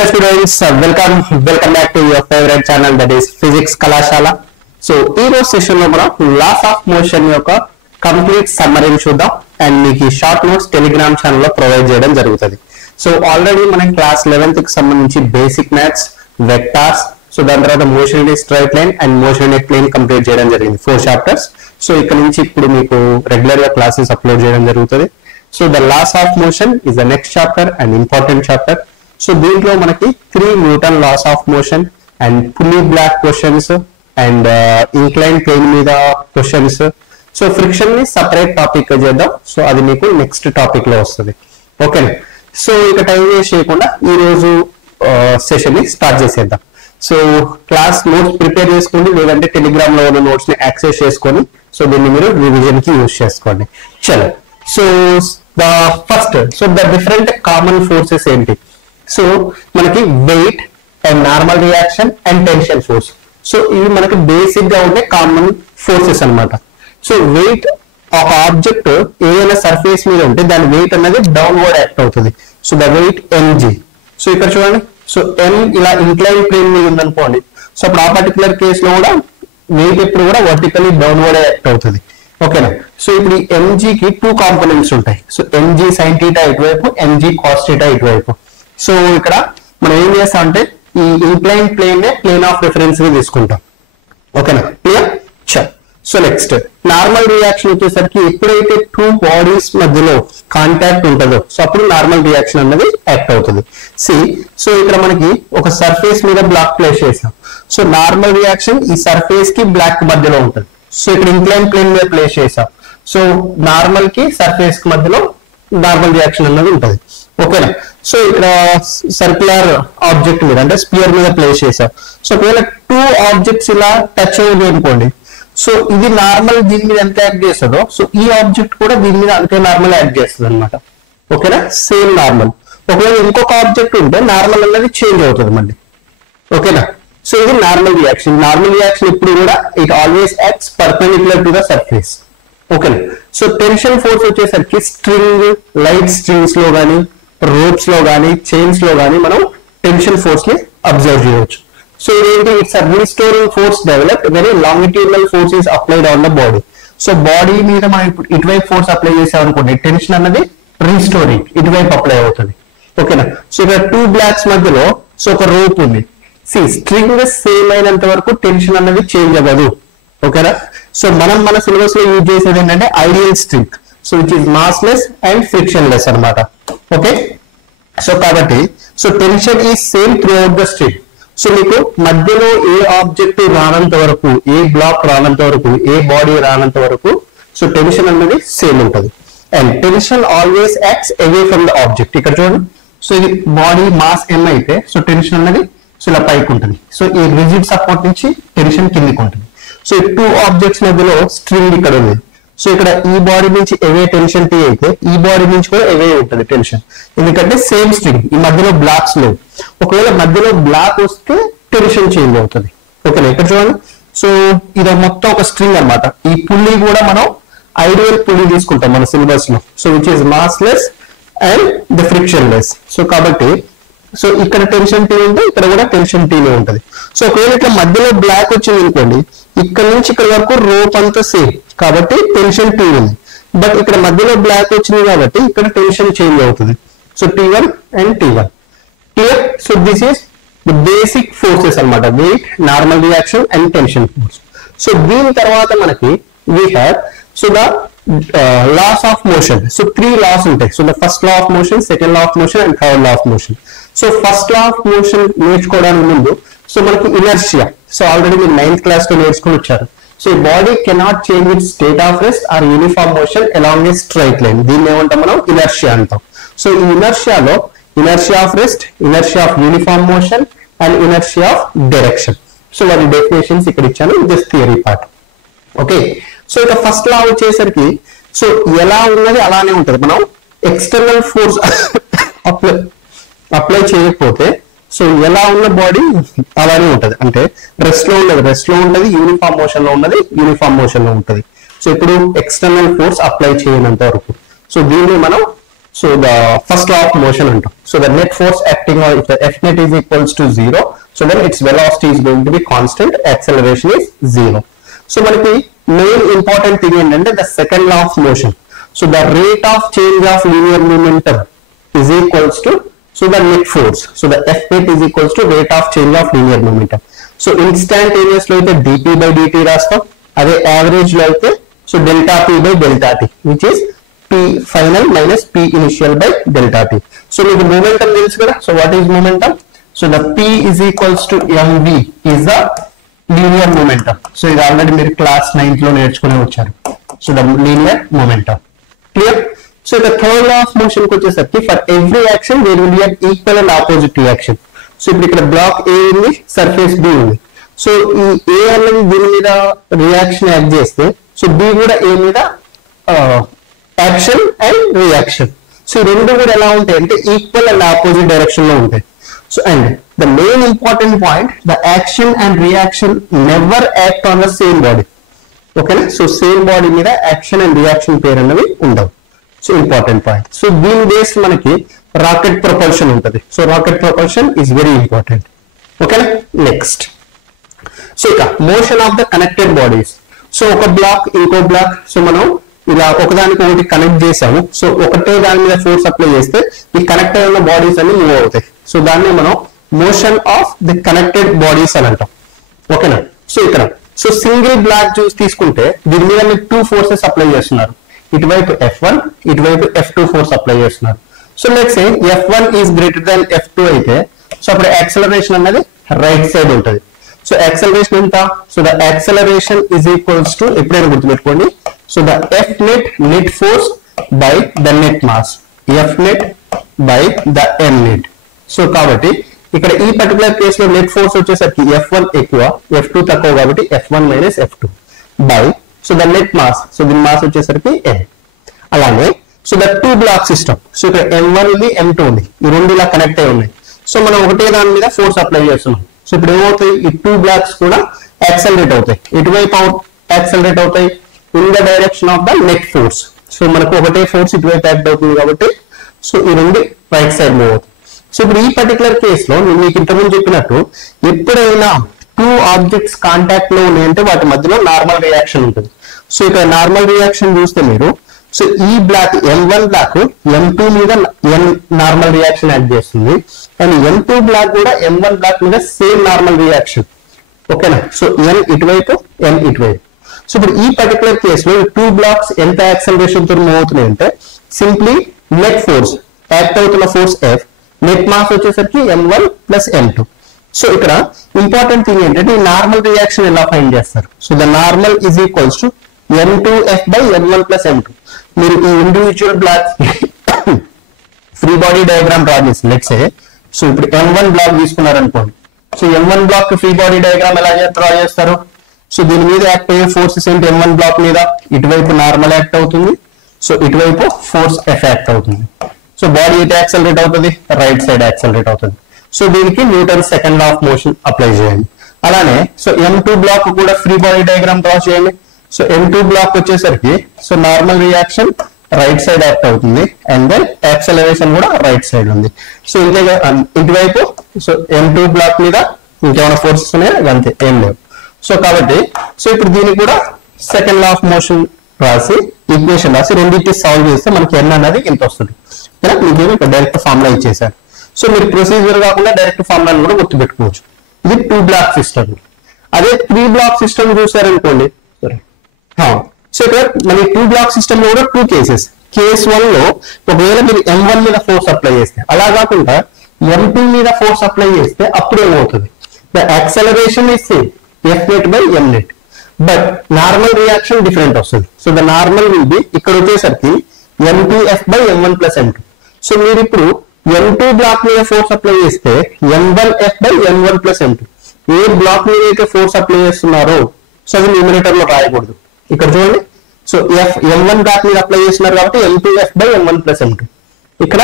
Hello students, welcome back to your favorite channel, that is Physics Kalashala. So ఈ రోజు session లో మనం loss of motion యొక్క complete summary చూద్దాం and మీకు ఈ షార్ట్ నోట్స్ టెలిగ్రామ్ ఛానల్ లో ప్రొవైడ్ చేయడం జరుగుతుంది. సో ఆల్రెడీ మనం క్లాస్ 11th కి సంబంధించి బేసిక్ మ్యాథ్స్, వెక్టార్స్, సో దాని తర్వాత motion in straight line and motion in plane complete చేయడం జరిగింది 4 చాప్టర్స్. సో ఇక్కడ నుంచి ఇప్పుడు మీకు రెగ్యులర్ గా క్లాసెస్ అప్లోడ్ చేయడం జరుగుతుంది. So the laws of motion is the next chapter and important chapter. So దీంట్లో మనకి 3 Newton laws of motion and pulley block questions and incline plane మీద క్వశ్చన్స్. సో ఫ్రిక్షన్ ని సపరేట్ టాపిక్ చేద్దాం. So అది మీకు next topic లో వస్తుంది. ఓకేనా? సో ఇక టైం వేస్ట్ చేయకుండా ఈ రోజు సెషన్ ని స్టార్ట్ చేసేద్దాం. సో క్లాస్ నోట్స్ ప్రిపేర్ చేసుకోండి, లేదంటే టెలిగ్రామ్ లో ఉన్న నోట్స్ ని యాక్సెస్ చేసుకొని సో దీన్ని మీరు రివిజన్ కి యూజ్ చేసుకోండి. చలో, so the first, so the different common forces ఏంటి? సో మనకి weight and normal reaction and tension force. So ఇవి మనకి బేసిక్ గా ఉండే కామన్ ఫోర్సెస్ అన్నమాట. సో వెయిట్, ఒక ఆబ్జెక్ట్ ఏదైనా సర్ఫేస్ మీద ఉంటే దాని వెయిట్ అనేది డౌన్వర్డ్ యాక్ట్ అవుతుంది. So the weight mg. So ఇక్కడ చూడండి, సో m ఇలా ఇంక్లైన్ ప్లేన్ మీద ఉందనుకోండి. సో అప్పుడు ఆ పర్టికులర్ కేస్ లో కూడా వెయిట్ ఎప్పుడు కూడా వర్టికల్లీ డౌన్వర్డ్ యాక్ట్ అవుతుంది. ఓకేనా? సో ఇప్పుడు ఈ mg కి 2 కాంపోనెంట్స్ ఉంటాయి. సో mg sin θ ఇటువైపు, mg cos θ ఇటువైపు. సో ఇక్కడ మనం ఏం చేస్తాం అంటే ఈ ఇంక్లైన్ ప్లేన్ నే ప్లేన్ ఆఫ్ రిఫరెన్స్ గా తీసుకుంటాం. ఓకేనా? క్లియర్? చల్. సో నెక్స్ట్ నార్మల్ రియాక్షన్ వచ్చేసరికి ఎప్పుడైతే 2 బాడీస్ మధ్యలో కాంటాక్ట్ ఉంటుందో సో అప్పుడు నార్మల్ రియాక్షన్ అనేది యాక్ట్ అవుతుంది. సో ఇక్కడ మనకి ఒక సర్ఫేస్ మీద బ్లాక్ ప్లేస్ చేసాం. సో నార్మల్ రియాక్షన్ ఈ సర్ఫేస్ కి బ్లాక్ మధ్యలో ఉంటుంది. సో ఇక్కడ ఇంక్లైన్ ప్లేన్ మీద ప్లేస్ చేసాం. సో నార్మల్ కి సర్ఫేస్ కి మధ్యలో నార్మల్ రియాక్షన్ అనేది ఉంటుంది. ఓకేనా? సో ఇక్కడ సర్క్యులర్ ఆబ్జెక్ట్ మీద అంటే స్పియర్ మీద ప్లేస్ చేసాం. సో ఒకవేళ 2 ఆబ్జెక్ట్స్ ఇలా టచ్ అయ్యింది అనుకోండి, సో ఇది నార్మల్ దీని మీద ఎంత యాక్ట్ చేస్తుందో సో ఈ ఆబ్జెక్ట్ కూడా దీని మీద అంతే నార్మల్ యాక్ట్ చేస్తుంది అనమాట. ఓకేనా? Same normal. ఒకవేళ ఇంకొక ఆబ్జెక్ట్ ఉంటే నార్మల్ అనేది చేంజ్ అవుతుంది మళ్ళీ. ఓకేనా? సో ఇది నార్మల్ రియాక్షన్. నార్మల్ రియాక్షన్ ఎప్పుడు కూడా it always acts perpendicular to the surface. ఓకేనా? సో టెన్షన్ ఫోర్స్ వచ్చేసరికి స్ట్రింగ్, లైట్ స్ట్రింగ్స్ లో కానీ, రోప్స్ లో కానీ, చైన్స్ లో కానీ మనం టెన్షన్ ఫోర్స్ ని అబ్జర్వ్ చేయవచ్చు. సో ఇదేంటి? It's a restoring force developed very longitudinal force is applied on the body. So body మీద మనం ఇప్పుడు ఇటువైపు ఫోర్స్ అప్లై చేసాం అనుకోండి, టెన్షన్ అన్నది రీస్టోరింగ్ ఇటువైపు అప్లై అవుతుంది. ఓకేనా? సో ఇక్కడ 2 బ్లాక్స్ మధ్యలో సో ఒక రోప్ ఉంది. స్ట్రింగ్ సేమ్ అయినంత వరకు టెన్షన్ అన్నది చేంజ్ అవ్వదు. ఓకేనా? సో మనం మన సిలబస్ లో యూజ్ చేసేది ఏంటంటే ideal string, so which is massless and frictionless అన్నమాట. ఓకే? సో కాబట్టి so tension is same through out the string. So మీకు మధ్యలో ఏ ఆబ్జెక్ట్ రానంత వరకు, ఏ బ్లాక్ రానంత వరకు, ఏ బాడీ రానంత వరకు సో టెన్షన్ అనేది సేమ్ ఉంటుంది. And tension always acts away from the object. ఇక్కడ చూడండి, సో ఇది బాడీ మాస్ m అయితే సో టెన్షన్ అనేది సో ఇలా పైకి ఉంటుంది. సో ఈ రిజిడ్ సపోర్ట్ నుంచి టెన్షన్ కిందికి ఉంటుంది. సో 2 ఆబ్జెక్ట్స్ మధ్యలో స్ట్రింగ్ ఇక్కడ ఉంది. సో ఇక్కడ ఈ బాడీ నుంచి ఎవే టెన్షన్ T అయితే ఈ బాడీ నుంచి కూడా ఎవే ఉంటుంది టెన్షన్, ఎందుకంటే సేమ్ స్ట్రింగ్, ఈ మధ్యలో బ్లాక్స్ లేవు. ఒకవేళ మధ్యలో బ్లాక్ వస్తే టెన్షన్ చేంజ్ అవుతుంది. ఓకేనా? ఇక్కడ చూడండి, సో ఇది మొత్తం ఒక స్ట్రింగ్ అన్నమాట. ఈ పుల్లీ కూడా మనం ఐడియల్ పుల్లీ తీసుకుంటాం మన సిలబస్ లో, so which is massless and the frictionless. So కాబట్టి సో ఇక్కడ టెన్షన్ T ఉంటే ఇక్కడ కూడా టెన్షన్ T నే ఉంటుంది. సో ఒకవేళ ఇట్లా మధ్యలో బ్లాక్ వచ్చింది అనుకోండి, ఇక్కడ నుంచి ఇక్కడ వరకు రోప్ అంతా సేమ్ కాబట్టి టెన్షన్ T ఉంది. బట్ ఇక్కడ మధ్యలో బ్లాక్ వచ్చింది కాబట్టి ఇక్కడ టెన్షన్ చేంజ్ అవుతుంది. So T1 and T1. Clear? So this is the basic forces అన్నమాట, weight, normal reaction and tension force. So దీని తర్వాత మనకి we have so the laws of motion. So 3 laws ఉంటాయి. So the first law of motion, second law of motion and third law of motion. So first law of motion నేర్చుకోవడానికి ముందు so మనకి inertia, so already మీరు 9th class లో నేర్చుకుని వచ్చారు. So ఈ body cannot change it state of rest or uniform motion along a straight line. దీన్ని ఏమంటాం మనం? ఇనర్షియా అంటాం. సో ఈ ఇనర్షియాలో inertia of rest, inertia of uniform motion and inertia of direction. So వాటి డెఫినేషన్స్ ఇక్కడ ఇచ్చాను, this theory part. Okay? So ఇక ఫస్ట్ లా వచ్చేసరికి సో ఎలా ఉన్నది అలానే ఉంటుంది. మనం ఎక్స్టర్నల్ ఫోర్స్ అప్లై చేయకపోతే సో ఎలా ఉన్న బాడీ అలానే ఉంటది. అంటే రెస్ట్ లో ఉన్నది రెస్ట్ లో ఉంటది, యూనిఫామ్ మోషన్ లో ఉన్నది యూనిఫామ్ మోషన్ లో ఉంటది. సో ఇప్పుడు ఎక్స్టర్నల్ ఫోర్స్ అప్లై చేయనంత వరకు సో దీన్ని మనం so the first law of motion అంటాం. So the net force acting on if F net is equals to 0, so then its velocity is going to be constant, acceleration is 0. So మనకి main important thing ఏంటంటే the second law of motion. So the rate of change of linear momentum is equals to so the net force, so the F net is equals to rate of change of linear momentum. So instantaneous లో అయితే dp by dt రాస్తాం, అదే average లో అయితే so delta p by delta t, which is p final minus p initial by delta t. So మీకు momentum తెలుసు కదా. So what is momentum? So the p is equals to mv is the linear momentum. So ఇది already మీరు class 9th లో నేర్చుకుని వచ్చారు. So the linear momentum, clear? So the third law of motion కి వచ్చేసరికి for every action there will be an equal and opposite reaction. So ఇప్పుడు ఇక్కడ black A ఉంది, సర్ఫేస్ B ఉంది. సో ఈ A అనేది దీని మీద రియాక్షన్ యాక్ట్ చేస్తే సో B కూడా A మీద యాక్షన్ అండ్ రియాక్షన్. సో ఈ రెండు కూడా ఎలా ఉంటాయి అంటే ఈక్వల్ అండ్ ఆపోజిట్ డైరెక్షన్ లో ఉంటాయి. So and the main important point, the action and reaction never act on the same body. ఓకేనా. సో సేమ్ బాడీ మీద యాక్షన్ అండ్ రియాక్షన్ పేరు అనేవి ఉండవు. So important point. సో దీని బేస్ మనకి rocket propulsion ఉంటుంది. So rocket propulsion is very important. ఓకేనా. Next, so ఇక motion of the connected bodies. So ఒక బ్లాక్ ఇంకో బ్లాక్, సో మనం ఇలా ఒకదానికి ఒకటి కనెక్ట్ చేసాము. సో ఒకటే దాని మీద ఫోర్స్ అప్లై చేస్తే ఈ కనెక్టెడ్ ఉన్న బాడీస్ అన్ని మూవ్ అవుతాయి. సో దాన్ని మనం motion of the connected bodies అని అంటాం. ఓకేనా. సో ఇక్కడ సో సింగిల్ బ్లాక్ జ్యూస్ తీసుకుంటే దీని మీద మీరు 2 ఫోర్సెస్ అప్లై చేస్తున్నారు. ఇటువైపు F1, ఇటువైపు F2 ఫోర్స్ అప్లై చేస్తున్నారు. So let's say F1 is greater than F2 అయితే సో అప్పుడు యాక్సలరేషన్ అనేది రైట్ సైడ్ ఉంటుంది. సో యాక్సలరేషన్ ఎంత? So the acceleration is equals to, ఎప్పుడైనా గుర్తుపెట్టుకోండి, so the F net net force by the net mass, F net by the M net. So కాబట్టి ఇక్కడ ఈ పర్టికులర్ కేసులో నెట్ ఫోర్స్ వచ్చేసరికి F1 ఎక్కువ, F2 తక్కువ, కాబట్టి F1 minus F2 by so the net mass, so దీని mass వచ్చేసరికి M. అలాగే so the 2 black system. So ఇక్కడ M1 ఉంది, M2 ఉంది, ఈ రెండు ఇలా కనెక్ట్ అయి ఉన్నాయి. సో మనం ఒకటే దాని మీద ఫోర్స్ అప్లై చేస్తున్నాం. సో ఇప్పుడు ఏమవుతాయి, ఈ 2 బ్లాక్స్ కూడా యాక్సలరేట్ అవుతాయి. ఇటువైపు యాక్సలరేట్ అవుతాయి in the direction of the net force. So మనకు ఒకటే ఫోర్స్ ఇటువైపు యాక్ట్ అవుతుంది కాబట్టి సో ఈ రెండు రైట్ సైడ్ మూవ్ అవుతాయి. సో ఇప్పుడు ఈ పర్టికులర్ కేసులో నేను మీకు ఇంతకుముందు చెప్పినట్టు ఎప్పుడైనా 2 ఆబ్జెక్ట్స్ కాంటాక్ట్ లో ఉన్నాయంటే వాటి మధ్యలో నార్మల్ రియాక్షన్ ఉంటుంది. సో ఇక్కడ నార్మల్ రియాక్షన్ చూస్తే మీరు సో ఈ బ్లాక్ M1 బ్లాక్ M2 మీద నార్మల్ రియాక్షన్ యాడ్ చేస్తుంది, అండ్ M2 బ్లాక్ కూడా M1 బ్లాక్ మీద సేమ్ నార్మల్ రియాక్షన్. ఓకేనా. సో N ఇటువైపు, M ఇటువైపు. సో ఇప్పుడు ఈ పర్టికులర్ కేసులో 2 బ్లాక్స్ ఎంత యాక్సలరేషన్ తో మూవ్ అవుతున్నాయి అంటే సింప్లీ నెట్ ఫోర్స్, యాక్ట్ అవుతున్న ఫోర్స్ F, నెట్ మాస్ వచ్చేసరికి M1 ప్లస్ M2. సో ఇక్కడ ఇంపార్టెంట్ థింగ్ ఏంటంటే ఈ నార్మల్ రియాక్షన్ ఎలా ఫైండ్ చేస్తారు. So the normal is equals to M2F by M1 plus M2. మీరు ఈ individual block free body diagram draw చేసి లెట్స్ సే సో ఇప్పుడు M1 బ్లాక్ తీసుకున్నారనుకోండి. So M1 block free body diagram ఎలా draw చేస్తారు. So దీని మీద యాక్ట్ అయ్యే ఫోర్సెస్ ఏంటి, M1 బ్లాక్ మీద ఇటువైపు నార్మల్ యాక్ట్ అవుతుంది, సో ఇటువైపు ఫోర్స్ F యాక్ట్ అవుతుంది. సో బాడీ ఎటు యాక్సలరేట్ అవుతుంది, రైట్ సైడ్ యాక్సలరేట్ అవుతుంది. సో దీనికి Newton second law of motion apply చేయండి. అలానే సో M2 బ్లాక్ కూడా ఫ్రీ బాడీ డయాగ్రామ్ డ్రా చేయండి. సో M2 బ్లాక్ వచ్చేసరికి so normal reaction right side act అవుతుంది, అండ్ దెన్ యాక్సలరేషన్ కూడా రైట్ సైడ్ ఉంది. సో ఇంకే ఇటువైపు సో M2 బ్లాక్ మీద ఇంకేమైనా ఫోర్సెస్ ఉన్నాయా, అంతే, ఏం లేవు. సో కాబట్టి సో ఇప్పుడు దీనికి కూడా సెకండ్ లా ఆఫ్ మోషన్ రాసి ఈక్వేషన్ రాసి రెండింటి సాల్వ్ చేస్తే మనకి N అనేది ఇంత వస్తుంది. మీకేమి ఇక్కడ డైరెక్ట్ ఫార్ములా ఇచ్చేసారు. సో మీరు ప్రొసీజర్ కాకుండా డైరెక్ట్ ఫార్ములాని కూడా గుర్తుపెట్టుకోవచ్చు. ఇది 2 బ్లాక్ సిస్టమ్. అదే 3 బ్లాక్ సిస్టమ్ చూసారనుకోండి. సో ఇక్కడ మన 2 బ్లాక్ సిస్టమ్ లో కూడా 2 కేసెస్. కేస్ 1 లో ఒకవేళ మీరు M1 మీద ఫోర్స్ అప్లై చేస్తే, అలా కాకుండా M2 మీద ఫోర్స్ అప్లై చేస్తే అప్పుడు ఏమవుతుంది, the acceleration is same F net by M net, but normal reaction different వస్తుంది. So the normal will be ఇక్కడ వచ్చేసరికి M2F by M1 plus M2. So మీరు ఇప్పుడు M2 బ్లాక్ మీద ఫోర్స్ అప్లై చేస్తే M1F by M1 plus M2. A black మీద అయితే force apply చేస్తున్నారో సో అది న్యూమరేటర్ లో రాయకూడదు. ఇక్కడ చూడండి, సో M1 బ్లాక్ మీద అప్లై చేస్తున్నారు కాబట్టి M2F by M1 plus M2. ఇక్కడ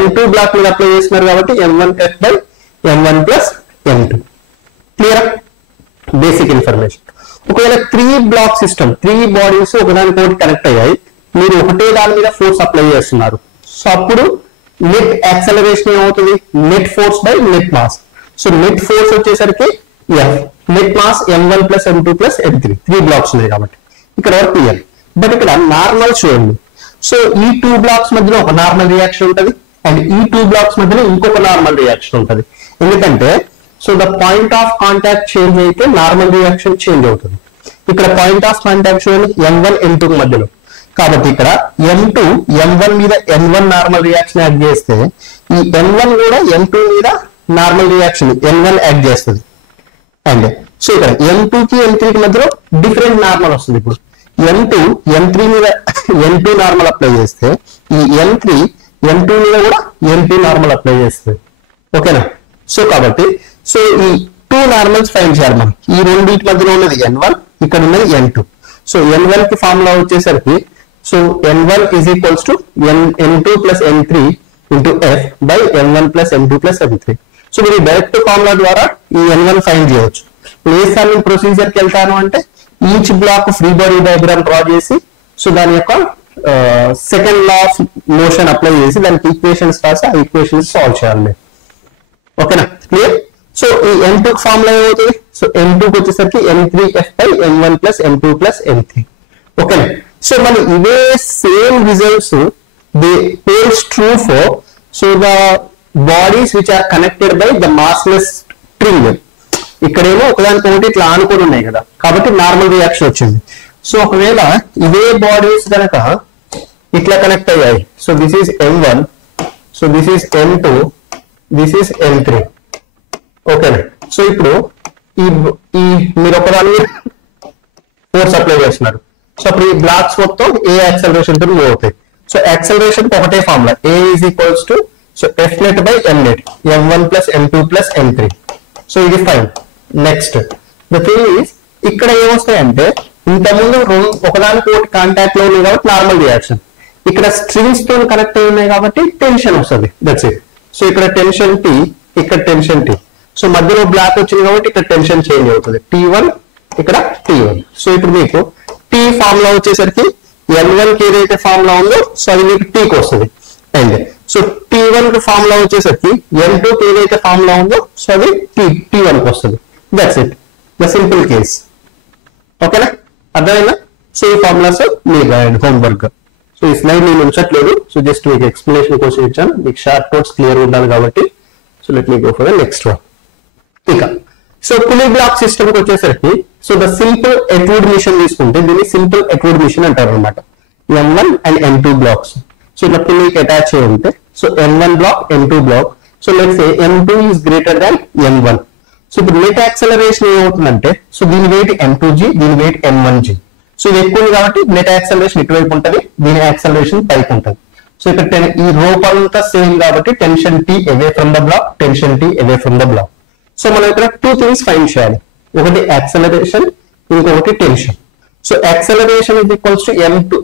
M2 బ్లాక్ మీద అప్లై చేస్తున్నారు కాబట్టి M1F by M1 plus M2. Clear, basic information. ఒకవేళ 3 బ్లాక్ సిస్టమ్, 3 బాడీస్ ఒకదానికొకటి కనెక్ట్ అయ్యాయి, మీరు ఒకటే దాని మీద ఫోర్స్ అప్లై చేస్తున్నారు. సో అప్పుడు నెట్ యాక్సలరేషన్ ఏమవుతుంది, net force by net mass. So net force వచ్చేసరికి F, net mass m1 plus m2 plus m3, 3 blocks ఉన్నాయి కాబట్టి ఇక్కడ వరకు క్లియర్. బట్ ఇక్కడ నార్మల్ చూడండి. సో ఈ 2 బ్లాక్స్ మధ్యలో ఒక నార్మల్ రియాక్షన్ ఉంటుంది అండ్ ఈ 2 బ్లాక్స్ మధ్యలో ఇంకొక నార్మల్ రియాక్షన్ ఉంటుంది. ఎందుకంటే so the point of contact change అయితే నార్మల్ రియాక్షన్ చేంజ్ అవుతుంది. ఇక్కడ పాయింట్ ఆఫ్ కాంటాక్ట్ చూడండి m1 m2 మధ్యలో, కాబట్టి ఇక్కడ m2 m1 మీద n1 నార్మల్ రియాక్షన్ యాడ్ చేస్తే ఈ n1 కూడా m2 మీద నార్మల్ రియాక్షన్ n1 యాడ్ చేస్తుంది. అండ్ సో ఇక్కడ m2 కి m3 కి మధ్యలో డిఫరెంట్ నార్మల్ వస్తుంది. ఇప్పుడు m2 m3 మీద n2 నార్మల్ అప్లై చేస్తే ఈ m3 m2 మీద కూడా m2 నార్మల్ అప్లై చేస్తుంది. ఓకేనా? సో కాబట్టి సో ఈ 2 నార్మల్స్ ఫైండ్ చేయాలి మనం. ఈ రెండింటి మధ్యలో ఉన్నది n1, ఇక్కడ ఉన్నది n2. సో n1 కి ఫార్ములా వచ్చేసరికి so n1 is equals to n2 plus n3 into f by n1 plus m2 plus m3. So మీరు డైరెక్ట్ ఫార్ములా ద్వారా ఈ n1 ఫైండ్ చేయవచ్చు. ఏసారి నేను ప్రొసీజర్కి వెళ్తాను అంటే each black free body diagram draw చేసి సో దాని యొక్క second law of motion apply చేసి దానికి ఈక్వేషన్స్ రాసి ఆ ఈక్వేషన్స్ సాల్వ్ చేయాలి. ఓకేనా? క్లియర్? సో ఈ n2 ఫార్ములా ఏమవుతుంది, సో n2 కి వచ్చేసరికి m3f by m1 plus m2 plus m3. ఓకేనా? సో మన ఇవే same results they holds true for so the bodies which are connected by the massless string. ఇక్కడేమో ఒకదానికొకటి ఇట్లా ఆనుకొని ఉన్నాయి కదా, కాబట్టి నార్మల్ రియాక్షన్ వచ్చింది. సో ఒకవేళ ఇవే బాడీస్ కనుక ఇట్లా కనెక్ట్ అయ్యాయి, so this is m1, so this is m2, this is m3. ఓకేనా? సో ఇప్పుడు ఈ మీరు ఒకదాని ఫోర్స్ అప్లై చేస్తున్నారు. సో అప్పుడు ఈ బ్లాక్స్ మొత్తం ఏ యాక్సలరేషన్ తో మూవ్ అవుతాయి. సో యాక్సలరేషన్ ఒకటే formula a is equals to so f net by m net, m1 plus m2 plus m3. So ఇది fine. Next the thing is ఇక్కడ ఏమొస్తాయంటే ఇంతకుముందు ఒకదానికి ఒకటి కాంటాక్ట్ లో ఉన్నాయి కాబట్టి నార్మల్ రియాక్షన్, ఇక్కడ స్ట్రింగ్స్ తో కనెక్ట్ అయి ఉన్నాయి కాబట్టి టెన్షన్ వస్తుంది. That's it. సో ఇక్కడ టెన్షన్ T, ఇక్కడ టెన్షన్ T. సో మధ్యలో బ్లాక్ వచ్చింది కాబట్టి ఇక్కడ టెన్షన్ చేంజ్ అవుతుంది, T1 ఇక్కడ T1. సో ఇప్పుడు మీకు T ఫార్ములా వచ్చేసరికి N1 కి ఏదైతే ఫార్ములా ఉందో సో అది మీకు T కి వస్తుంది. అండ్ సో T1 కి ఫార్ములా వచ్చేసరికి N2 కి ఏదైతే ఫార్ములా ఉందో సో అది T1 కి వస్తుంది. That's it, the simple case. ఓకేనా? అర్థమైనా? సో ఈ ఫార్ములాస్ మీరు రాయండి హోంవర్క్. సో ఈ స్లైడ్ నేను ఉంచట్లేదు, సో జస్ట్ మీకు ఎక్స్ప్లెనేషన్ కోసం ఇచ్చాను. మీకు షార్ట్ నోట్స్ క్లియర్ ఉండాలి కాబట్టి so let me go for the next one. ఇక సో పులీ బ్లాక్ సిస్టమ్ కి వచ్చేసరికి so the simple Atwood machine తీసుకుంటే దీన్ని సింపుల్ ఎట్వుడ్ మిషన్ అంటారు అనమాట. M1 and M2 blocks so ఇట్లా పులీకి అటాచ్ అయి ఉంటే so M1 block, M2 block. So let's say M2 is greater than M1. So ఇప్పుడు నెట్ యాక్సలరేషన్ ఏమవుతుందంటే సో దీని వెయిట్ M2g, దీని వెయిట్ M1g. సో ఇది ఎక్కువ కాబట్టి నెట్ యాక్సలరేషన్ ఇటువైపు ఉంటుంది, దీని యాక్సలరేషన్ పైకి ఉంటుంది. సో ఇక్కడ ఈ రోప్ అంతా సేమ్ కాబట్టి tension T away from the block, tension T away from the block. So మనం ఇక్కడ 2 థింగ్స్ ఫైండ్ చేయాలి, ఒకటి యాక్సలరేషన్, ఇంకొకటి tension. So acceleration is equals to m2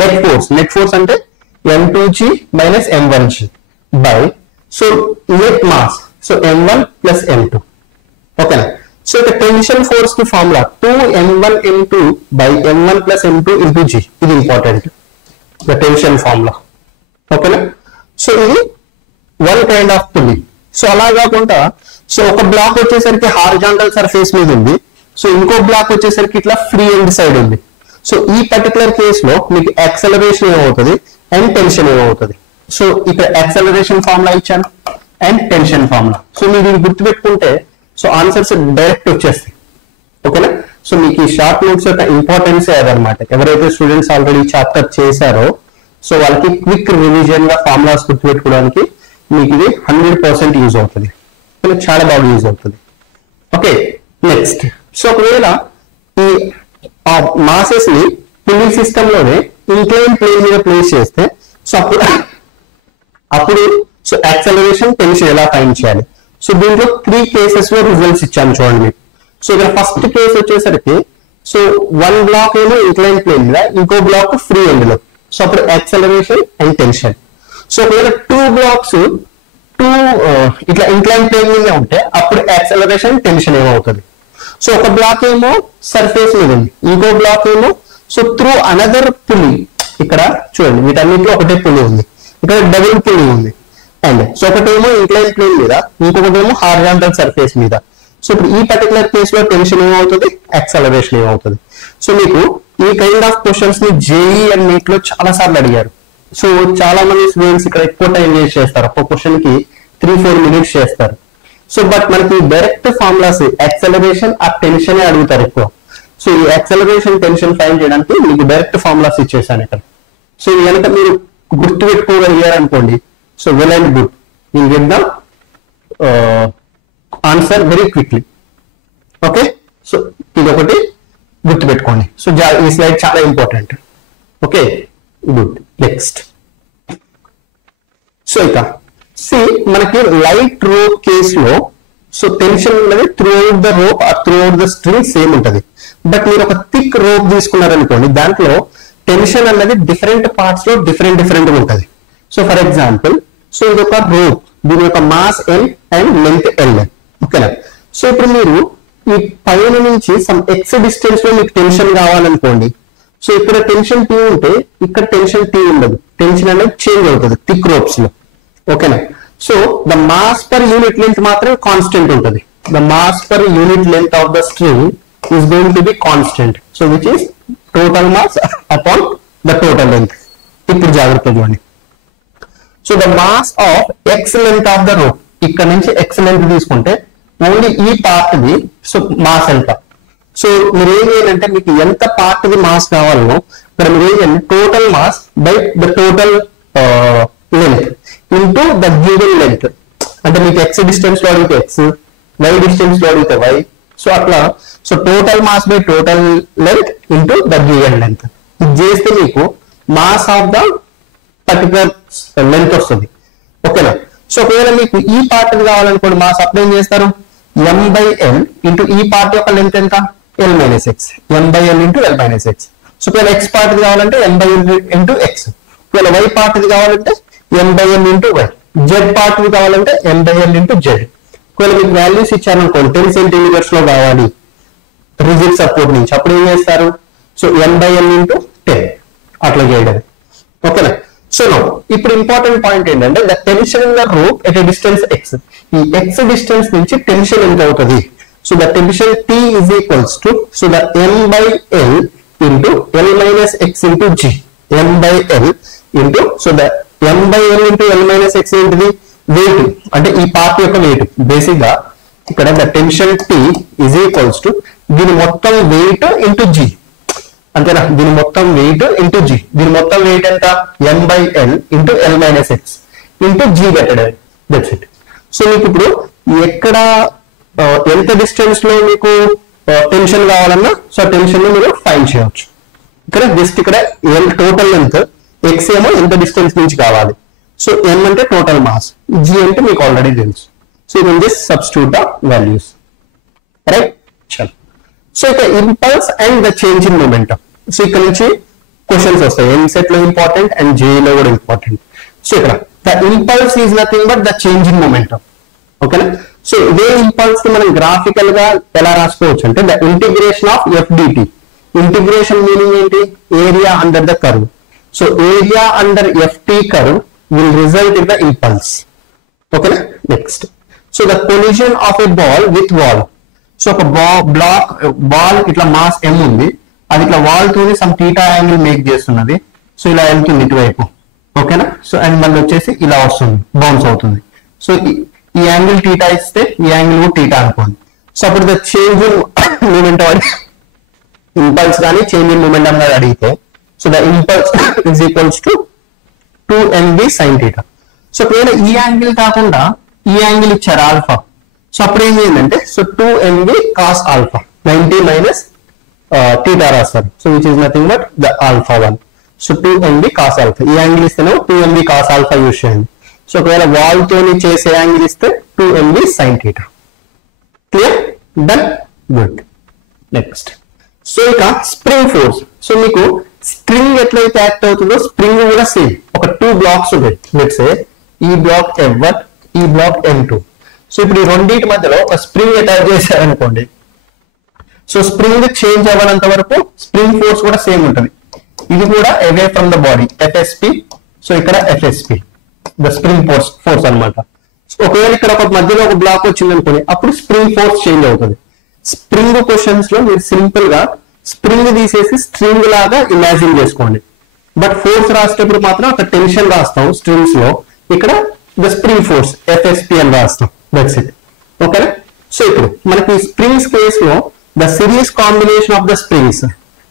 net force. Net force అంటే m2g minus m1g by so net mass so m1 plus m2. ఓకేనా? So ఇక tension force కి formula 2m1 m2 by m1 plus m2 into g. ఇది important, the tension formula. ఓకేనా? So ఇది one kind of pulley. So అలా కాకుండా so ఒక black వచ్చేసరికి హారిజాంటల్ సర్ఫేస్ మీద ఉంది, సో ఇంకో బ్లాక్ వచ్చేసరికి ఇట్లా ఫ్రీ ఎండ్ సైడ్ ఉంది. సో ఈ పర్టికులర్ కేస్ లో మీకు యాక్సలరేషన్ ఏమవుతుంది అండ్ టెన్షన్ ఏమవుతుంది. సో ఇక్కడ యాక్సలరేషన్ ఫార్ములా ఇచ్చాను అండ్ టెన్షన్ ఫార్ములా. సో మీరు ఇది గుర్తుపెట్టుకుంటే సో ఆన్సర్స్ డైరెక్ట్ వచ్చేస్తాయి. ఓకేనా? సో మీకు ఈ షార్ట్ నోట్స్ యొక్క ఇంపార్టెన్స్ అదనమాట. ఎవరైతే స్టూడెంట్స్ ఆల్రెడీ చాప్టర్ చేశారో సో వాళ్ళకి క్విక్ రివిజన్ గా ఫార్ములాస్ గుర్తుపెట్టుకోవడానికి మీకు ఇది 100% యూజ్ అవుతుంది, చాలా బాగా యూజ్ అవుతుంది. ఓకే, నెక్స్ట్ సో ఒకవేళ ఈ మాసెస్ ని పుల్లీ సిస్టమ్ లోనే ఇంక్లైన్ ప్లేన్ మీద ప్లేస్ చేస్తే సో అప్పుడు సో యాక్సలరేషన్ టెన్షన్ ఎలా ఫైండ్ చేయాలి. సో దీంట్లో 3 కేసెస్ లో రిజల్ట్స్ ఇచ్చాను చూడండి మీకు. సో ఇక్కడ ఫస్ట్ కేసు వచ్చేసరికి సో 1 బ్లాక్ ఏమో ఇంక్లైన్ ప్లేన్ మీద, ఇంకో బ్లాక్ ఫ్రీ ఎండ్ లో. సో అప్పుడు యాక్సలరేషన్ అండ్ టెన్షన్. సో ఒకవేళ 2 బ్లాక్స్ ఇట్లా ఇంక్లైన్ ప్లేన్ మీద ఉంటే అప్పుడు యాక్సలరేషన్ టెన్షన్ ఏమవుతుంది. సో ఒక బ్లాక్ ఏమో సర్ఫేస్ మీద ఉంది, ఇంకో బ్లాక్ ఏమో సో త్రూ అనదర్ పుల్లీ ఇక్కడ చూడండి వీటన్నిటిలో ఒకటే పుల్లి ఉంది, ఇక్కడ డబుల్ పుల్లి ఉంది. అండ్ సో ఒకటేమో ఇంక్లైన్ ప్లేన్ మీద, ఇంకొకటేమో హారిజాంటల్ సర్ఫేస్ మీద. సో ఇప్పుడు ఈ పర్టికులర్ కేస్ లో టెన్షన్ ఏమవుతుంది, యాక్సలరేషన్ ఏమవుతుంది. సో మీకు ఈ కైండ్ ఆఫ్ క్వశ్చన్స్ ని జేఈ అండ్ నీట్ లో చాలా సార్లు అడిగారు. సో చాలా మంది స్టూడెంట్స్ ఇక్కడ ఎక్కువ టైం వేస్ట్ చేస్తారు, ఒక్క క్వశ్చన్ కి 3-4 minutes చేస్తారు. సో బట్ మనకి డైరెక్ట్ ఫార్ములాస్ యాక్సలరేషన్ ఆ టెన్షన్ అడుగుతారు ఎక్కువ. సో ఈ యాక్సలరేషన్ టెన్షన్ ఫైండ్ చేయడానికి మీకు డైరెక్ట్ ఫార్ములాస్ ఇచ్చేసాను ఇక్కడ. సో ఇది కనుక మీరు గుర్తు పెట్టుకోగలిగారు అనుకోండి, so well and good, you get the answer very quickly. Okay, so ఇది ఒకటి గుర్తు పెట్టుకోండి. సో ఈ స్లైడ్ చాలా important. Okay, good. Next, so ఇక మనకి లైట్ రోప్ కేసులో సో టెన్షన్ అనేది through out the rope or through out the string same ఉంటుంది. బట్ మీరు ఒక థిక్ రోప్ తీసుకున్నారనుకోండి, దాంట్లో టెన్షన్ అనేది డిఫరెంట్ పార్ట్స్ లో డిఫరెంట్ ఉంటుంది. సో ఫర్ ఎగ్జాంపుల్, సో ఇది ఒక రోప్, దీని యొక్క mass L and length L. ఓకేనా. సో ఇప్పుడు మీరు ఈ పైన నుంచి సమ్ ఎక్స్ డిస్టెన్స్ లో మీకు టెన్షన్ కావాలనుకోండి, సో ఇక్కడ టెన్షన్ టీ ఉంటే ఇక్కడ టెన్షన్ టీ ఉండదు, టెన్షన్ అనేది చేంజ్ అవుతుంది థిక్ రోప్స్ లో. ఓకేనా. So the mass per unit length మాత్రం కాన్స్టెంట్ ఉంటుంది. The mass per unit length of the string is going to be constant. So which is total mass upon the total length. ఇప్పుడు జాగ్రత్త చూడండి. So the mass of X length of the rope, ఇక్కడ నుంచి X length తీసుకుంటే only ఈ part the so mass ఎంత. So మీరు ఏం చేయాలంటే మీకు ఎంత పార్ట్ ది మాస్ కావాలో ఇక్కడ మీరు ఏం చేయాలి, total mass by the total length into the given length. అంటే మీకు ఎక్స్ డిస్టెన్స్ లో అడిగితే ఎక్స్, వై డిస్టెన్స్ లో అడిగితే వై. సో అట్లా so total mass by total length into the given length. ఇది చేస్తే మీకు mass of the particular length వస్తుంది. ఓకేనా. సో ఒకవేళ మీకు ఈ పార్ట్ కావాలనుకోండి, మాస్ అప్పుడు ఏం చేస్తారు, ఎం బై ఎల్ ఇంటూ ఈ పార్ట్ యొక్క లెంత్ ఎంత, L minus X, M by L into L minus X. So ఒకవేళ ఎక్స్ పార్ట్ కావాలంటే M by L into X, ఒకవేళ వై పార్ట్ కావాలంటే M by L into Y, Z part కావాలంటే M by L into Z. ఒకవేళ మీకు values ఇచ్చారనుకోండి 10 centimeters లో కావాలి రిజిడ్ సపోర్ట్ నుంచి, అప్పుడు ఏం చేస్తారు, so M by L into 10 అట్లా చేయడం. ఓకేనా. సో ఇప్పుడు ఇంపార్టెంట్ పాయింట్ ఏంటంటే the tension in the rope at a distance x. ఈ ఎక్స్ డిస్టెన్స్ నుంచి టెన్షన్ ఎంత అవుతుంది, so the tension T is equals to so the M by L into L minus X into g. M by L into so the M by L into L minus x ఏంటిది, wait, అంటే ఈ part యొక్క wait. Basic గా ఇక్కడ the tension T is equals to దీని మొత్తం weight into G, అంతేనా, దీని మొత్తం వెయిట్ ఇంటూ జీ. దీని మొత్తం వెయిట్ ఎంత, M by L into L minus X into G పెట్టడం. That's it. సో మీకు ఇప్పుడు ఎక్కడ ఎంత డిస్టెన్స్ లో మీకు టెన్షన్ కావాలన్నా సో టెన్షన్ ని మీరు ఫైండ్ చేయవచ్చు. ఇక్కడ జస్ట్ ఇక్కడ ఎల్ టోటల్ లెంత్, ఎక్స్ ఏమో ఎంత డిస్టెన్స్ నుంచి కావాలి. సో ఎం అంటే టోటల్ మాస్, జీ అంటే మీకు ఆల్రెడీ తెలుసు. So you can just substitute the values. Right. చలో. సో ఇక్కడ impulse and the change in momentum. So ఇక్కడ నుంచి క్వశ్చన్స్ వస్తాయి, ఎంసెట్ లో ఇంపార్టెంట్ అండ్ జేఈలో కూడా ఇంపార్టెంట్. సో ఇక్కడ the impulse is nothing but the change in momentum. ఓకేనా. సో ఇదే ఇంపల్స్ ని మనం గ్రాఫికల్ గా ఎలా రాసుకోవచ్చు అంటే the integration of F dt. Integration meaning ఏంటి, area under the curve. So area under F t curve will result in the impulse. ఓకేనా. Next, so the collision of a ball with wall. So ఒక ball ఇట్లా mass M ఉంది, అది ఇట్లా wall తోని some theta angle make చేస్తున్నది. So ఇలా వెళ్తుంది ఇటువైపు. ఓకేనా. సో అండ్ మళ్ళీ వచ్చేసి ఇలా వస్తుంది, బౌన్స్ అవుతుంది. సో ఈ యాంగిల్ థీటా ఇస్తే ఈ యాంగిల్ కూడా థీటా అనుకోండి. సో అప్పుడు the change in moment impulse కానీ చేంజ్ ఇన్ మూమెంట్ అనేది అడిగితే so the impulse is equals to 2mv sin theta. So ఒకవేళ ఈ యాంగిల్ కాకుండా ఈ యాంగిల్ ఇచ్చారు ఆల్ఫా, సో అప్పుడు ఏం చేయాలంటే so 2mv cos alpha 90 minus theta రాస్తారు. So which is nothing but the alpha 1. So 2mv cos alpha, ఈ యాంగిల్ ఇస్తేనే 2mv cos ఆల్ఫా యూజ్ చేయండి. సో ఒకవేళ వాల్ తోని చేసే యాంగిల్ ఇస్తే 2mv sin theta. Clear, done, good. Next, so ఇక spring force. So మీకు స్ప్రింగ్ ఎట్లయితే యాక్ట్ అవుతుందో స్ప్రింగ్ కూడా సేమ్. ఒక 2 blocks ఉంటాయి, లెట్స్ సే ఈ బ్లాక్ M1, ఈ బ్లాక్ M2. సో ఇప్పుడు ఈ రెండింటి మధ్యలో ఒక స్ప్రింగ్ అటాచ్ చేశారనుకోండి, సో స్ప్రింగ్ చేంజ్ అవ్వనంత వరకు స్ప్రింగ్ ఫోర్స్ కూడా సేమ్ ఉంటుంది. ఇది కూడా అవే from the body FSP. So ఇక్కడ FSP ద స్ప్రింగ్ ఫోర్స్ అన్నమాట. ఒకవేళ ఇక్కడ ఒక మధ్యలో ఒక బ్లాక్ వచ్చింది అనుకోండి, అప్పుడు స్ప్రింగ్ ఫోర్స్ చేంజ్ అవుతుంది. స్ప్రింగ్ క్వశ్చన్స్ లో మీరు సింపుల్ గా స్ప్రింగ్ తీసేసి స్ట్రింగ్ లాగా ఇమాజిన్ చేసుకోండి. బట్ ఫోర్స్ రాసేటప్పుడు మాత్రం అక్కడ టెన్షన్ రాస్తాం స్ట్రింగ్స్ లో, ఇక్కడ ద స్ప్రింగ్ ఫోర్స్ FSP అని రాస్తాం. That's it. ఓకేనా. సో ఇప్పుడు మనకి స్ప్రింగ్స్ కేస్ లో the series combination of the springs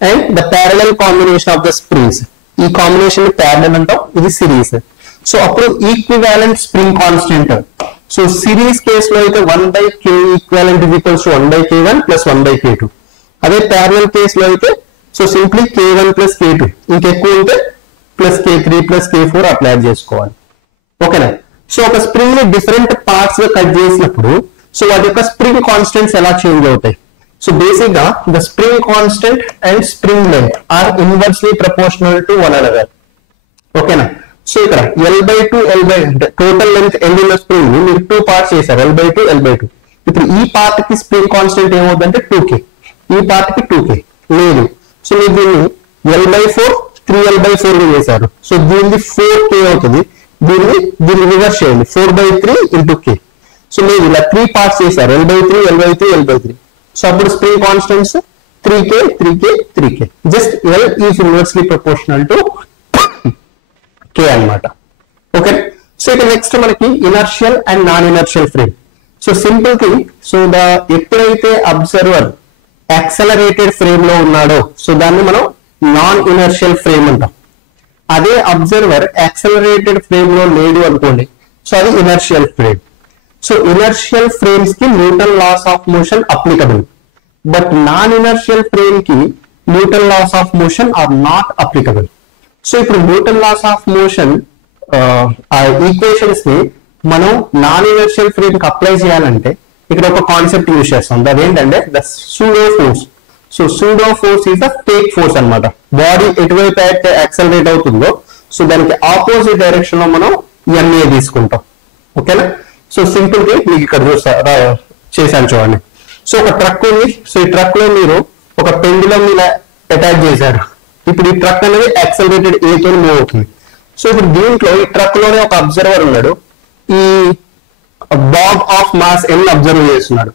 and the parallel combination of the springs, ఈ కాంబినేషన్ ప్యారలల్ అంటాం, ఇది సిరీస్. సో అప్పుడు equivalent spring constant. So series case లో అయితే 1/k equivalent is equals to 1/k1 plus 1/k2. అదే parallel case లో అయితే so simply k1 plus k2, ఇంకెక్కువ ఉంటే plus k3 plus k4 apply చేసుకోవాలి. ఓకేనా. సో ఒక స్ప్రింగ్ ని డిఫరెంట్ పార్ట్స్ గా కట్ చేసినప్పుడు సో వాటి యొక్క స్ప్రింగ్ కాన్స్టెంట్స్ ఎలా చేంజ్ అవుతాయి. సో బేసిక్ గా the spring constant and spring length are inversely proportional to one another. ఓకేనా. సో ఇక్కడ L/2 అంటే టోటల్ లెంత్ L ఉన్న స్ప్రింగ్ ని మీరు 2 పార్ట్స్ చేశారు, L/2 L/2. ఇప్పుడు ఈ పార్ట్ కి స్ప్రింగ్ కాన్స్టెంట్ ఏమవుతుందంటే 2k, ఈ పార్ట్ కి 2k లేదు. సో మీరు దీన్ని L/4 3L/4 చేశారు. సో దీనిది 4k అవుతుంది. దీన్ని రివర్స్ చేయండి, 4/3 into k. సో మీరు ఇలా 3 పార్ట్స్ చేశారు, L/3 L/3 L/3. సో అప్పుడు spring constants 3k 3k 3k. Just L is inversely proportional to k అన్నమాట. ఓకే. సో ఇక నెక్స్ట్ మనకి inertial and non inertial frame. So simple thing, so ఎప్పుడైతే observer accelerated frame లో ఉన్నాడో so దాన్ని మనం non inertial frame అంటాం. అదే అబ్జర్వర్ యాక్సలరేటెడ్ ఫ్రేమ్ లో లేడు అనుకోండి, సో అది inertial frame. So inertial frames కి Newton laws of motion applicable, but non inertial frame కి Newton laws of motion are not applicable. So ఇప్పుడు న్యూటన్ లాస్ ఆఫ్ మోషన్ ఆ ఈక్వేషన్స్ ని మనం నాన్ ఇనర్షియల్ ఫ్రేమ్ కి apply చేయాలంటే ఇక్కడ ఒక కాన్సెప్ట్ యూజ్ చేస్తాం, అదేంటంటే the pseudo force. So pseudo force is the fake force అన్నమాట. బాడీ ఎటువైపు అయితే యాక్సలరేట్ అవుతుందో సో దానికి ఆపోజిట్ డైరెక్షన్ లో మనం MA తీసుకుంటాం. ఓకేనా. సో సింపుల్ గా మీకు ఇక్కడ చేశాను చూడండి. సో ఒక ట్రక్ ఉంది. సో ఈ ట్రక్ లో మీరు ఒక పెండులం మీద అటాచ్ చేశారు. ఇప్పుడు ఈ ట్రక్ అనేది యాక్సలరేటెడ్ A తో మూవ్ అవుతుంది. సో ఇప్పుడు దీంట్లో ఈ ట్రక్ లోనే ఒక అబ్జర్వర్ ఉన్నాడు, ఈ బాగ్ ఆఫ్ మాస్ N అబ్జర్వ్ చేస్తున్నాడు.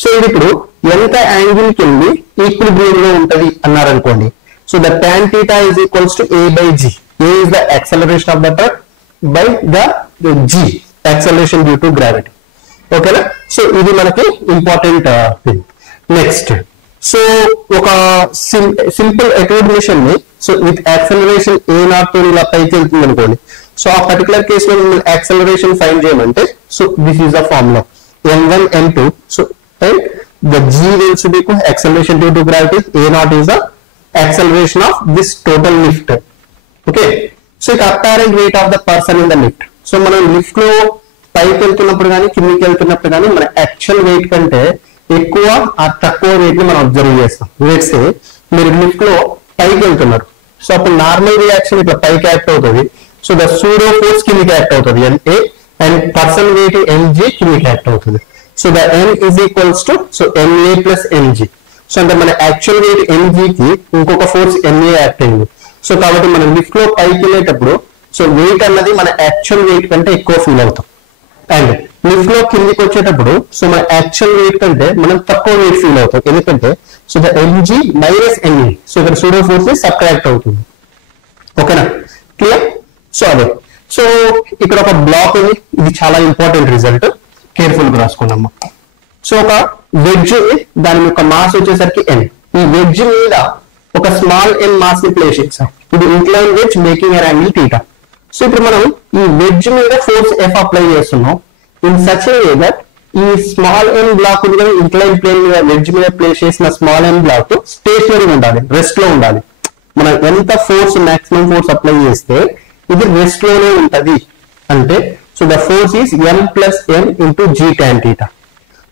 సో ఇది ఇప్పుడు ఎంత యాంగిల్ కి వెళ్ళి ఈక్విలిబ్రియం లో ఉంటది అన్నారనుకోండి. So the tan theta is equals to A/g. A is the acceleration of the truck by the g, acceleration due to gravity. ఓకేనా. సో ఇది మనకి ఇంపార్టెంట్ థింగ్. నెక్స్ట్, సో ఒక సింపుల్ అక్యూమిలేషన్ ని సో విత్ యాక్సలరేషన్ A0 తో ఇలా పైకి వెళ్తుంది అనుకోండి. సో ఆ పర్టికులర్ కేస్ లో యాక్సలరేషన్ ఫైండ్ చేయమంటే so this is the formula m1 m2. So the g will be equal acceleration due to gravity, A0 is the acceleration of this total lift. Okay. So ఇక apparent weight of the person in the lift. So మనం lift లో పైకి వెళ్తున్నప్పుడు కానీ కిందికి వెళ్తున్నప్పుడు కానీ మన యాక్చువల్ వెయిట్ కంటే ఎక్కువ ఆ తక్కువ వెయిట్ ని మనం అబ్జర్వ్ చేస్తాం. లెట్స్ సే మీరు లిఫ్ట్ లో పైకి వెళ్తున్నారు. సో అప్పుడు నార్మల్ రియాక్షన్ ఇట్లా పైకి యాక్ట్ అవుతుంది. సో ద సూడో ఫోర్స్ కిందికి యాక్ట్ అవుతుంది NA, and person weight mg కిందికి యాక్ట్ అవుతుంది. So the n is equals to so MA plus mg. So అంటే మన యాక్చువల్ వెయిట్ mg కి ఇంకొక ఫోర్స్ MA యాక్ట్ అయింది. సో కాబట్టి మనం లిఫ్ట్ లో పైకి వెళ్ళేటప్పుడు సో వెయిట్ అన్నది మన యాక్చువల్ వెయిట్ కంటే ఎక్కువ ఫీల్ అవుతాం. అండ్ లిఫ్ట్ లో కిందికి వచ్చేటప్పుడు సో మన యాక్చువల్ వెయిట్ కంటే మనం తక్కువ వెయిట్ ఫీల్ అవుతాం. ఎందుకంటే so the mg minus MA, so ఇక్కడ సూడో ఫోర్స్ సబ్ట్రాక్ట్ అవుతుంది. ఓకేనా. క్లియర్. సో అదే. సో ఇక్కడ ఒక బ్లాక్ ఉంది, ఇది చాలా ఇంపార్టెంట్ రిజల్ట్, కేర్ఫుల్ గా రాసుకున్నాము. సో ఒక వెడ్జ్, దాని యొక్క మాస్ వచ్చేసరికి n. ఈ వెడ్జ్ మీద ఒక స్మాల్ n మాస్ ని ప్లేస్ చేసాం. ఇది incline wedge making an angle θ. So ఇప్పుడు మనం ఈ వెడ్జ్ మీద ఫోర్స్ F అప్లై చేస్తున్నాం in such a way that ఈ స్మాల్ n బ్లాక్ ఉంది కదా, ఇంక్లైన్ ప్లేన్ మీద వెడ్జ్ మీద ప్లేస్ చేసిన స్మాల్ n బ్లాక్ స్టేషనరీ ఉండాలి, రెస్ట్ లో ఉండాలి. మనం ఎంత ఫోర్స్ మాక్సిమం ఫోర్స్ అప్లై చేస్తే ఇది రెస్ట్ లోనే ఉంటది అంటే so the force is m plus n into g tan theta.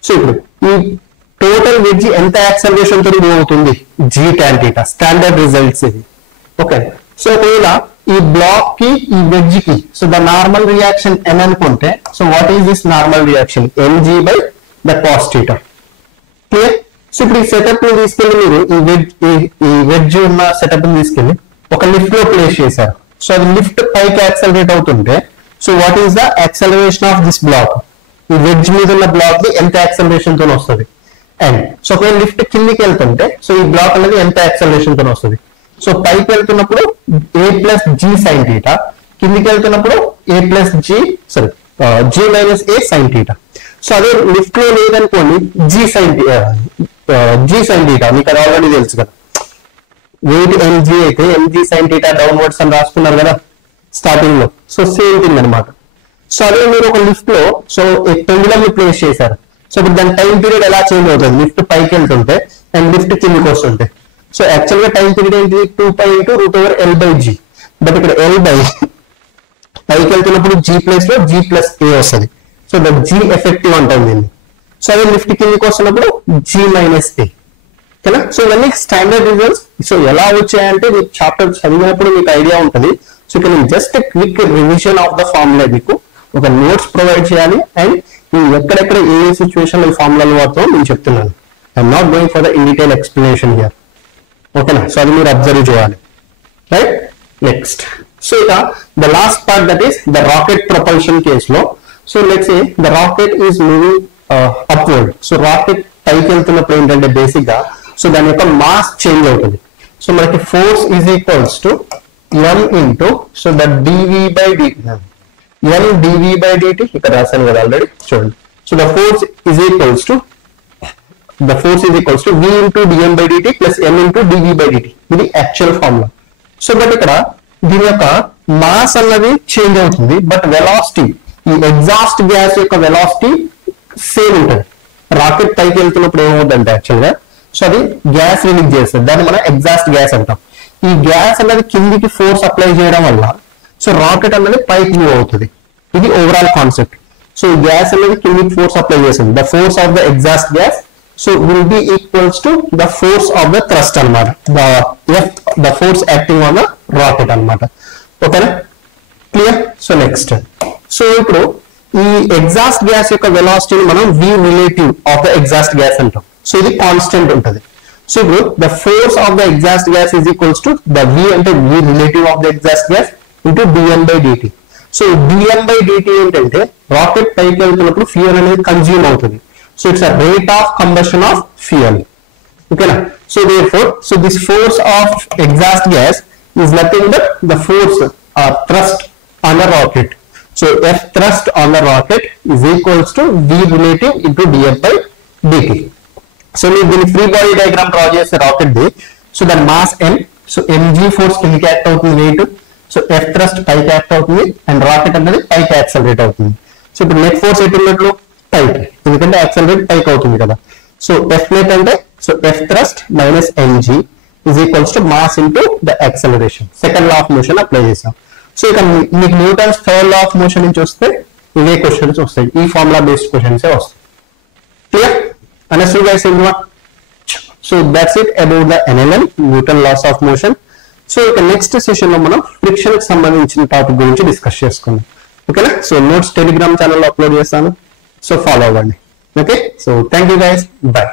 So ఇప్పుడు ఈ టోటల్ వెడ్జ్ ఎంత యాక్సలరేషన్ తో మూవ్ అవుతుంది, g tan theta. Standard results ఇది. ఓకే. సో ఒకవేళ ఈ బ్లాక్ కి ఈ వెడ్జ్ కి so the normal reaction n అనుకుంటే so what is this normal reaction mg by the cos theta. Clear. So ఇప్పుడు ఈ సెటప్ ని తీసుకెళ్ళి మీరు ఈ వెడ్జ్ ఉన్న సెటప్ ని తీసుకెళ్ళి ఒక లిఫ్ట్ లో ప్లేస్ చేశారు. సో అది లిఫ్ట్ పైకి యాక్సలరేట్ అవుతుంటే so what is the acceleration of this block? ఈ వెడ్జ్ మీద ఉన్న బ్లాక్ ని ఎంత యాక్సలరేషన్ తో వస్తుంది? అండ్ సో ఒకవేళ లిఫ్ట్ కిందికి వెళ్తుంటే సో ఈ బ్లాక్ అనేది ఎంత యాక్సలరేషన్ తో వస్తుంది? సో పైకి వెళ్తున్నప్పుడు a plus g sine theta, కిందికి వెళ్తున్నప్పుడు a plus g g minus a sine theta. So అదే లిఫ్ట్ లో లేదనుకోండి జీ సైన్ థీటా, మీకు అది ఆల్రెడీ తెలుసు కదా. వెయిట్ ఎంజీ అయితే ఎంజీ సైన్ థీటా డౌన్వర్డ్స్ అని రాసుకున్నారు కదా స్టార్టింగ్ లో. సో సేమ్ థింగ్ అనమాట. సో అదే మీరు ఒక లిఫ్ట్ లో సో పెండులం ని ప్లేస్ చేశారు. సో ఇప్పుడు దాని టైం పీరియడ్ ఎలా చేంజ్ అవుతుంది? లిఫ్ట్ పైకి వెళ్తుంటే అండ్ లిఫ్ట్ కిందికి వస్తుంటే. సో యాక్చువల్ గా టైం పీరియడ్ ఏంటి? 2π × √L/g. బట్ ఇక్కడ L బై పైకి వెళ్తున్నప్పుడు జీ ప్లేస్ లో జీ ప్లస్ ఏ వస్తుంది. సో దట్ జీ ఎఫెక్టివ్ అంటాం దీన్ని. సో అదే లిఫ్ట్ కిందికి వస్తున్నప్పుడు జీ మైనస్ ఏ. ఓకేనా? సో ఇవన్నీ స్టాండర్డ్ రిజల్ట్స్. సో ఎలా వచ్చాయంటే మీకు చాప్టర్ చదివినప్పుడు మీకు ఐడియా ఉంటుంది. సో ఇక్కడ నేను just quick revision of the formula మీకు ఒక నోట్స్ ప్రొవైడ్ చేయాలి. అండ్ నేను ఎక్కడెక్కడ ఏ సిచ్యువేషన్ ఈ ఫార్ములాలు వాడుతామో నేను చెప్తున్నాను. I'm not going for the in detail explanation here. ఓకేనా? సో అది మీరు అబ్జర్వ్ చేయాలి. Right, next. సో ఇక the last part that is the rocket propulsion కేసులో. So let's say the rocket is moving upward. So rocket పైకి వెళ్తున్నప్పుడు ఏంటంటే basic గా సో దాని యొక్క మాస్ చేంజ్ అవుతుంది. సో మనకి force is equals to m into so the dv by dt, m dv by DT ఇక్కడ రాశాను కదా ఆల్రెడీ, చూడండి. So the force is equals to v into dm by dt plus m into dv by dt. ఇది actual formula. So but ఇక్కడ దీని యొక్క mass అన్నది change అవుతుంది, బట్ వెలాసిటీ, ఈ ఎగ్జాస్ట్ గ్యాస్ యొక్క వెలాసిటీ సేమ్ ఉంటుంది. రాకెట్ పైకి వెళ్తున్నప్పుడు ఏమవుతుందంటే యాక్చువల్ గా సో అది గ్యాస్ రిలీజ్ చేస్తుంది, దాన్ని మనం ఎగ్జాస్ట్ గ్యాస్ అంటాం. ఈ గ్యాస్ అన్నది కిందికి ఫోర్స్ అప్లై చేయడం వల్ల సో రాకెట్ అన్నది పైకి మూవ్ అవుతుంది. ఇది ఓవరాల్ కాన్సెప్ట్. సో గ్యాస్ అనేది కిందికి ఫోర్స్ అప్లై చేస్తుంది. The force of the exhaust gas so will be equals to the force of the thrust anamata, the force acting on the rocket anamata. Okay na? Clear? So next, so ఇప్పుడు ఈ exhaust gas యొక్క వెలాసిటీని మనం v relative of the exhaust gas అంటాం. So ఇది constant ఉంటుంది. So ఇప్పుడు the force of the exhaust gas is equals to the v అంటే v relative of the exhaust gas into dm by dt. So dm by dt ఏంటంటే rocket పైకి వెళ్తున్నప్పుడు fuel అనేది consume అవుతుంది. So it's a rate of combustion of fuel. Okay na? So therefore, so this force of exhaust gas is nothing but the force thrust on the rocket. So F thrust on the rocket is equals to V relative into dF by dt. So we will free body diagram draw chese rocket di. So the mass m. So mg force కిందికి act అవుతుంది weight. So F thrust పైకి act అవుతుంది and rocket అనేది పైకి accelerate అవుతుంది. So ఇప్పుడు net force ఎటు ఉన్నట్లు పైకి, ఎందుకంటే యాక్సలరేట్ పైకి అవుతుంది కదా. సో ఎఫ్ నెట్ అంటే so F thrust minus mg is equals to mass into the acceleration. Second law of motion apply చేసాం. సో ఇక మీకు Newton's third law of motion నుంచి వస్తే ఇవే క్వశ్చన్స్ వస్తాయి, ఈ ఫార్ములా బేస్డ్ క్వశ్చన్స్ వస్తాయి. Clear? Understood guys everyone? So that's it about the NLM, Newton laws of motion. So ఇక నెక్స్ట్ సెషన్ లో మనం ఫ్రిక్షన్ కి సంబంధించిన టాపిక్ గురించి డిస్కస్ చేసుకుందాం. ఓకేనా? సో నోట్స్ టెలిగ్రామ్ ఛానల్లో అప్లోడ్ చేస్తాను. So follow one. Okay, so thank you guys, bye.